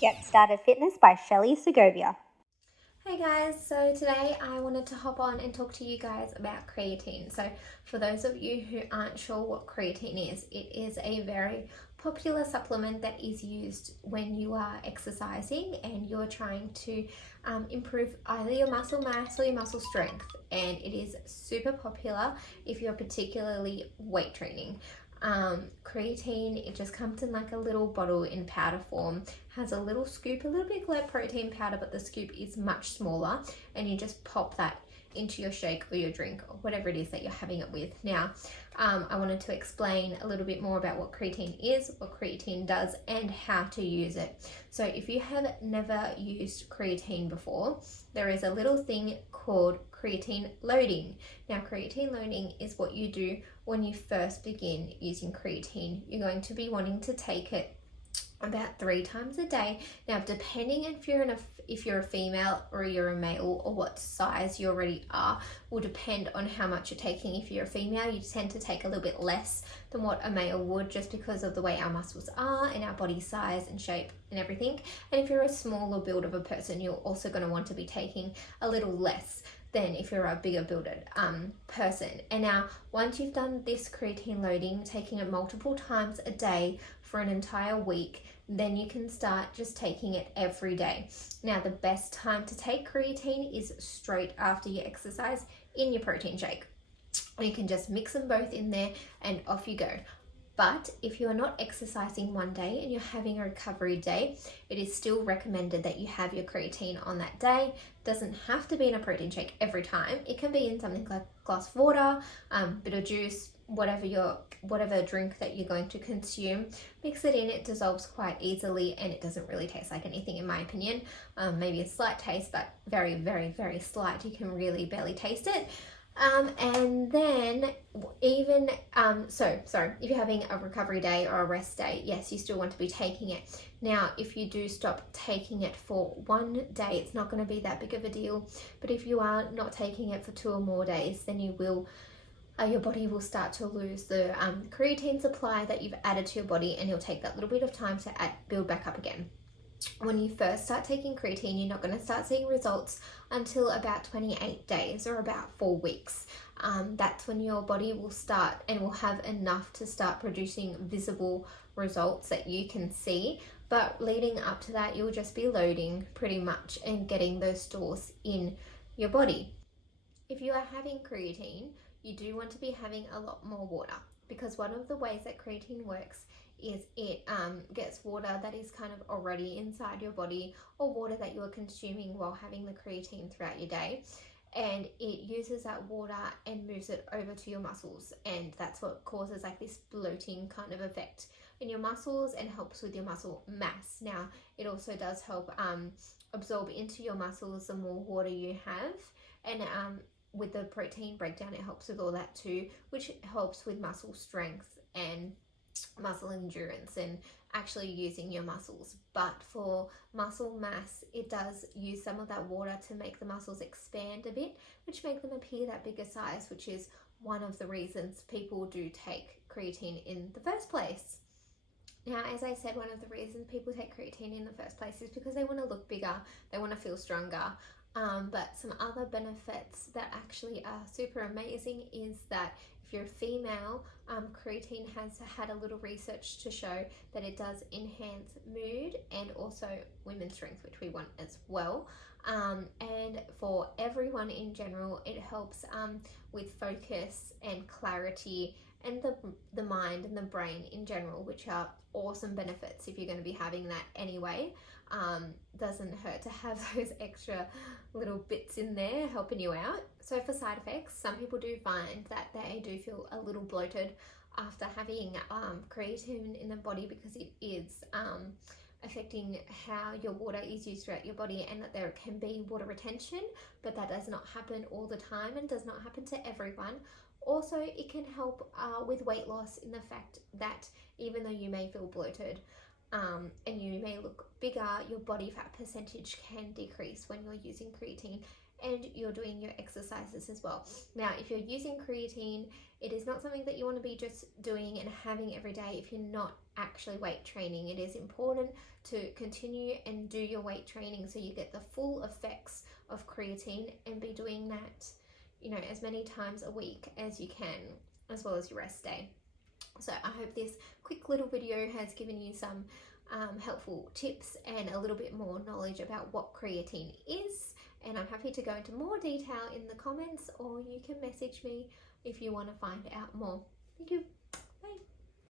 Get Started Fitness by Shelley Segovia. Hey guys, so today I wanted to hop on and talk to you guys about creatine. So for those of you who aren't sure what creatine is, it is a very popular supplement that is used when you are exercising and you're trying to improve either your muscle mass or your muscle strength, and it is super popular if you're particularly weight training. Creatine, it just comes in like a little bottle in powder form, has a little scoop, a little bit like protein powder, but the scoop is much smaller, and you just pop that into your shake or your drink or whatever it is that you're having it with. Now, I wanted to explain a little bit more about what creatine is, what creatine does, and how to use it. So if you have never used creatine before, there is a little thing called creatine loading. Now, creatine loading is what you do when you first begin using creatine. You're going to be wanting to take it about 3 times a day. Now, depending if you're a female or you're a male, or what size you already are, will depend on how much you're taking. If you're a female, you tend to take a little bit less than what a male would, just because of the way our muscles are and our body size and shape and everything. And if you're a smaller build of a person, you're also going to want to be taking a little less than if you're a bigger builded person. And now, once you've done this creatine loading, taking it multiple times a day for an entire week, then you can start just taking it every day. Now, the best time to take creatine is straight after you exercise in your protein shake. You can just mix them both in there and off you go. But if you are not exercising one day and you're having a recovery day, it is still recommended that you have your creatine on that day. It doesn't have to be in a protein shake every time. It can be in something like a glass of water, bit of juice, whatever drink that you're going to consume. Mix it in, it dissolves quite easily, and it doesn't really taste like anything, in my opinion. Maybe a slight taste, but very, very, very slight. You can really barely taste it. And then even, if you're having a recovery day or a rest day, yes, you still want to be taking it. Now, if you do stop taking it for one day, it's not going to be that big of a deal. But if you are not taking it for 2 or more days, then your body will start to lose the creatine supply that you've added to your body, and it'll take that little bit of time to build back up again. When you first start taking creatine, you're not going to start seeing results until about 28 days or about 4 weeks. That's when your body will start and will have enough to start producing visible results that you can see. But leading up to that, you'll just be loading pretty much and getting those stores in your body. If you are having creatine, you do want to be having a lot more water, because one of the ways that creatine works is it gets water that is kind of already inside your body, or water that you are consuming while having the creatine throughout your day, and it uses that water and moves it over to your muscles, and that's what causes like this bloating kind of effect in your muscles and helps with your muscle mass. Now, it also does help absorb into your muscles the more water you have, and with the protein breakdown, it helps with all that too, which helps with muscle strength and muscle endurance and actually using your muscles. But for muscle mass, it does use some of that water to make the muscles expand a bit, which make them appear that bigger size, which is one of the reasons people do take creatine in the first place. Now, as I said, one of the reasons people take creatine in the first place is because they want to look bigger, they want to feel stronger. But some other benefits that actually are super amazing is that if you're a female, creatine has had a little research to show that it does enhance mood and also women's strength, which we want as well. And for everyone in general, it helps with focus and clarity and the mind and the brain in general, which are awesome benefits if you're going to be having that anyway. Doesn't hurt to have those extra little bits in there helping you out. So for side effects, some people do find that they do feel a little bloated after having creatine in the body, because it is affecting how your water is used throughout your body, and that there can be water retention, but that does not happen all the time and does not happen to everyone. Also, it can help with weight loss, in the fact that even though you may feel bloated and you may look bigger, your body fat percentage can decrease when you're using creatine and you're doing your exercises as well. Now, if you're using creatine, it is not something that you want to be just doing and having every day if you're not actually weight training. It is important to continue and do your weight training so you get the full effects of creatine, and be doing that, you know, as many times a week as you can, as well as your rest day. So I hope this quick little video has given you some helpful tips and a little bit more knowledge about what creatine is, and I'm happy to go into more detail in the comments, or you can message me if you want to find out more. Thank you. Bye.